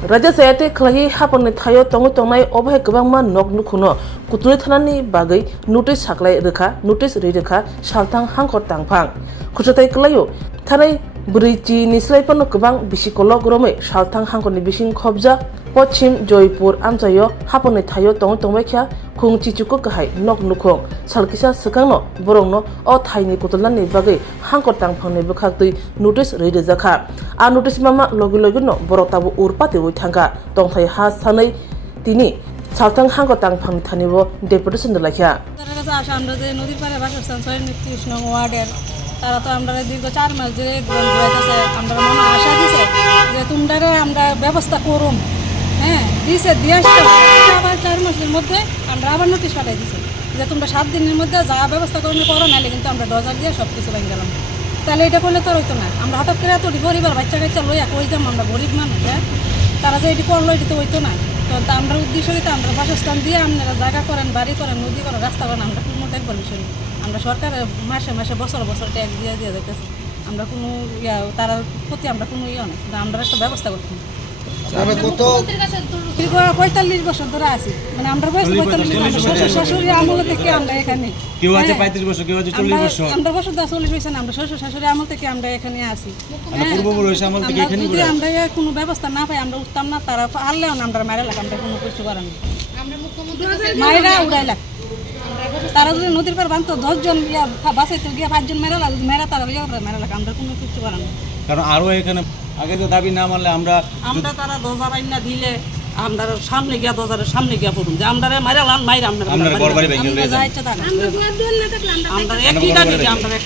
Raja Sayate Klahi happen Tayo Tongo Tongai Obai Gabama Nok Nukuno, Kuturi Tanani Bagai, Notice Haklai Reka, Notice Redeka, Shaltang Hankot Tangpang. Kuchatai Klayo, Tanai Briji Nislaipan Gabang, Bishikolo Grome, Shaltang Hankoni Bishin Kobza, Pochim Joypur Amzayo, happen Tayo Tongo Tongakia, Kung Chichuko Kahai, Nok Nukong, Salkisa Sakano, Borono, or Tiny Kutulani Bagai, Hankot Tangpang Nebukati, Notice Redezaka. A notice mama Logiloguno, Borotabu Urpati Witanga, Dongtai Has Tanai, Tini, Saltang Hangotang Pantanivo, Deputation de Lakia. আমরা যে নদীর পাড়ে বাসস্থান ৩৬ নং ওয়ার্ডের তারা তো আমরা দীর্ঘ ৪ মাস ধরে আছে আমরা মনে আশা দিছে যে তোমরা আমরা ব্যবস্থা করুম হ্যাঁ দিছে দিয়েছে আবার ৪ মাসের মধ্যে আমরা আবার নোটিশ পাঠাই দিছি যে তোমরা ৭ দিনের মধ্যে যা ব্যবস্থা করবে করো নালে কিন্তু আমরা ডজার দিয়ে সব কিছু ভেঙে গেলাম তাহলে এটা করলে তো হইতো না আমরা হঠাৎ করে এত গরিবের বাচ্চা কাচ্চা লইয়া কই যাম আমরা গরিব মানুষ হ্যাঁ তারা যে এটি করলো এটি তো হইতো না তো আমরা উদ্দেশ্য দিতে আমরা বাসস্থান দিয়ে আপনারা জায়গা করেন বাড়ি করেন নদী করেন রাস্তা করেন আমরা কোনো দেখবার বিষয় নেই আমরা সরকারের মাসে মাসে বছর বছর ট্যাক্স দিয়ে দিয়ে দেখতেছি আমরা কোনো তার প্রতি আমরা কোনো নেই আমরা একটা ব্যবস্থা করতাম দীর্ঘ ৪৫ বছর ধরে আছি মানে আমরা বয়স ৪৫ শাশুড়ি আমল থেকে আমরা এখানে কেউ আছে ৩৫ বছর কেউ আছে ৪০ বছর আমরা বছর ৪০ হয়েছে না আমরা শ্বশুর শাশুড়ি আমল থেকে আমরা এখানে আছি পূর্বপুরুষ আমল থেকে এখানে যদি আমরা কোনো ব্যবস্থা না পাই আমরা উঠতাম না তারা পারলেও না আমরা মারা লাগ আমরা কোনো কিছু করার নেই মায়েরা উড়াই লাগ তারা যদি নদীর পার বাঁধতো ১০ জন বাঁচাইতো গিয়ে ৫ জন মেরা তারা মেরা লাগ আমরা কোনো কিছু করার নেই কারণ আরো এখানে আগে তো দাবি না মানলে আমরা তারা দরজা বাইনা দিলে আমরা সামনে গিয়া দরজার সামনে গিয়া পড়ুন যে আমরা মাইরালাম মাইরা আমরা ঘর বাড়ি ভেঙে লয়ে যায় আমরা একই দাবি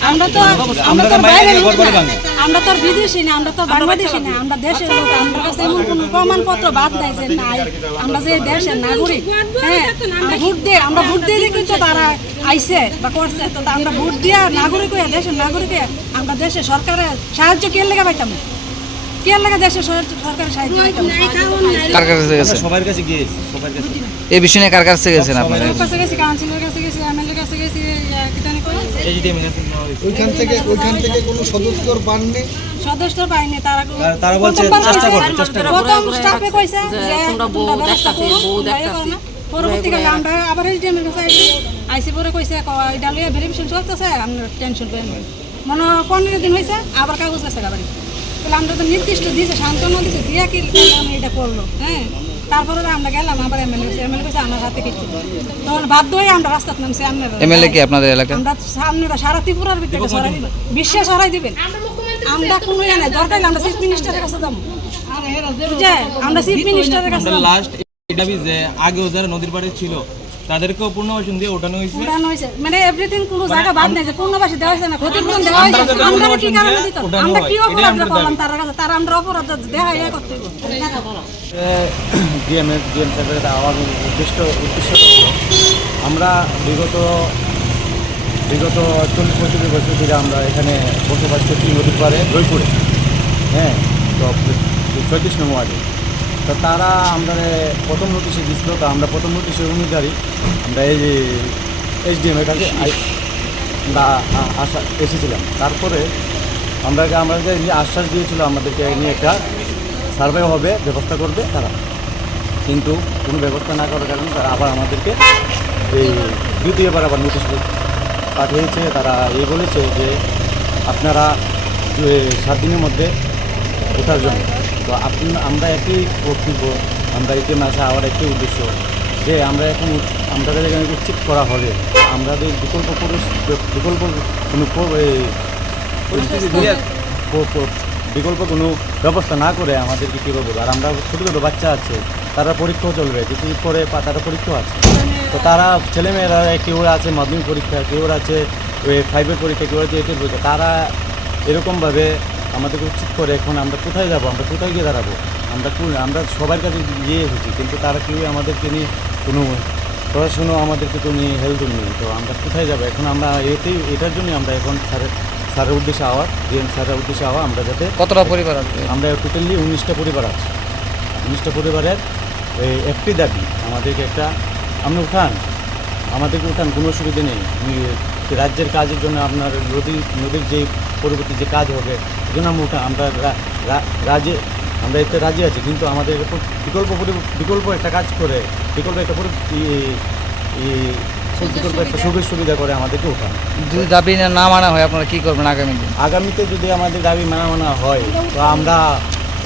আমরা তো বাইরে আমরা তো বিদেশি না আমরা তো বাংলাদেশি না আমরা দেশের লোক আমরা কাছে এমন কোনো প্রমাণপত্র বাদ নাই যে নাই আমরা যে দেশের নাগরিক হ্যাঁ আমরা ভোট দিয়ে কিন্তু তারা আইছে বা করছে তো আমরা ভোট দিয়া নাগরিক হয়ে দেশের নাগরিক হয়ে আমরা দেশের সরকারের সাহায্য কে লেগে পাইতাম কে লাগা দেশের সরকারের সাহায্য কার কাছে গেছে সবার কাছে গিয়েছে সবার কাছে এই বিষয় নিয়ে কার কাছে গেছেন আপনারা কাছে গেছি কাউন্সিলরের কাছে গেছি এমএলএর কাছে গেছি কিতানি কই এইচডিএম ওইখান থেকে কোনো সদস্য পাননি সদস্য পাইনি তারা বলছে চেষ্টা করবে প্রথম স্টাফে কইছে যে তোমরা বউ দেখতাছি পরবর্তীকালে আমরা আবার এইচডিএম এর কাছে আইসি পরে কইছে এটা লইয়া ভেরিফিকেশন চলতেছে আমরা টেনশন করেন মনে 15 দিন হইছে আবার কাগজ আছে গাড়ি তাহলে আমরা তো নির্দিষ্ট দিয়েছে সান্ত্বনা দিয়েছে দিয়া কি আমি এটা করলো হ্যাঁ তারপরে আমরা গেলাম আবার এমএলএ কাছে আমার হাতে কিছু তখন বাধ্য হয়ে আমরা রাস্তাতে নামছি এমএলএ কি আপনাদের এলাকা আমরা সামনে সারা ত্রিপুরার ভিতরে সরাই দিবেন বিশ্বে সরাই দিবেন আমরা কোনো নাই দরকার আমরা চিফ মিনিস্টারের কাছে যাবো আমরা চিফ মিনিস্টারের কাছে লাস্ট দাবি যে আগেও যারা নদীর পাড়ে ছিল তাদেরকেও পূর্ণবাসন দিয়ে ওঠানো হয়েছে মানে এভরিথিং কোনো জায়গা বাদ নাই যে পূর্ণবাসী দেওয়া হয়েছে না ক্ষতিপূরণ দেওয়া হয়েছে আমরা কি কারণে দিত আমরা কি অপরাধ করলাম তার কাছে তারা আমরা অপরাধ দেখা ইয়া করতে ডিএম সাহেবের আমার উদ্দেশ্য আমরা বিগত 40-45 বছর ধরে আমরা এখানে বসবাস করছি নদীর পাড়ে জয়পুরে হ্যাঁ তো ৩৬ নং ওয়ার্ডে তো তারা আমরা প্রথম নোটিশে দিচ্ছিল তো আমরা প্রথম নোটিশের অনুযায়ী আমরা এই যে এইচডিএমের কাছে আমরা এসেছিলাম তারপরে আমরা যে আশ্বাস দিয়েছিল আমাদেরকে নিয়ে একটা সার্ভে হবে ব্যবস্থা করবে তারা কিন্তু কোনো ব্যবস্থা না করার কারণে তারা আবার আমাদেরকে এই দ্বিতীয়বার আবার নোটিশ পাঠিয়েছে তারা এই বলেছে যে আপনারা 7 দিনের মধ্যে ওঠার জন্য তো আমরা একই বক্তব্য আমরা এটি মাসে আবার একটি উদ্দেশ্য যে আমরা এখন আমাদের এখানে উচিত করা হবে আমাদের বিকল্প কোনো ব্যবস্থা না করে আমাদেরকে কী করবো আর আমরা ছোটো ছোটো বাচ্চা আছে তারা পরীক্ষাও চলবে কিছুদিন পরে তারা পরীক্ষাও আছে তো তারা ছেলেমেয়েরা কেউ আছে মাধ্যমিক পরীক্ষা কেউ আছে 5-এর পরীক্ষা কেউ আছে 8-এর পরীক্ষা তারা এরকমভাবে আমাদেরকে উচিত করে এখন আমরা কোথায় যাব আমরা কোথায় গিয়ে দাঁড়াবো আমরা সবার কাছে গিয়ে এসেছি কিন্তু তারা কেউ আমাদেরকে নিয়ে কোনো পড়াশুনো আমাদেরকে তো নিয়ে হেল্প নেই তো আমরা কোথায় যাবো এখন আমরা এটার জন্যই আমরা এখন স্যারের উদ্দেশ্যে ডিএম স্যারের উদ্দেশ্যে আমরা যাতে কতটা পরিবার আছে আমরা টোটালি 19টা পরিবার আছে 19টা পরিবারের একটি দাবি আমাদেরকে একটা আপনি আমাদেরকে উঠান কোনো অসুবিধা নেই রাজ্যের কাজের জন্য আপনার নদীর যে পরবর্তী যে কাজ হবে এই জন্য আমরা রাজ্যে আমরা এতে রাজি আছি, কিন্তু আমাদের বিকল্প একটা কাজ করে, বিকল্প একটা সুযোগ সুবিধা করে আমাদেরকে উঠান। যদি দাবি না মানা হয় আপনারা কি করবেন আগামী দিন? আগামীতে যদি আমাদের দাবি মানা হয় তো আমরা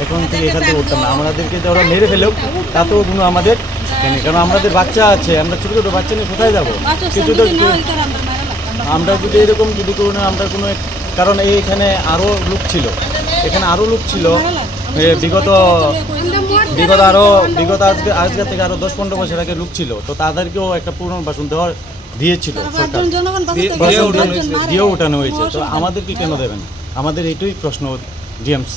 এখান থেকে উঠতাম না। আমাদেরকে ওরা মেরে ফেলেও তাতেও কোনো আমাদের নেই, কারণ আমাদের বাচ্চা আছে, আমরা ছোটো ছোটো বাচ্চা নিয়ে কোথায় যাবো? কিছু তো আমরা যদি এরকম যদি কোনো আমরা কোনো, কারণ এইখানে আরও লোক ছিল, বিগত আজকে থেকে আরও 10-15 বছর আগে লোক ছিল, তো তাদেরকেও একটা পুনর্বাসন দিয়েছিল সরকার, দিয়েও উঠানো হয়েছে। তো আমাদেরকে কেন দেবেন? আমাদের এইটাই প্রশ্ন ডিএমসি।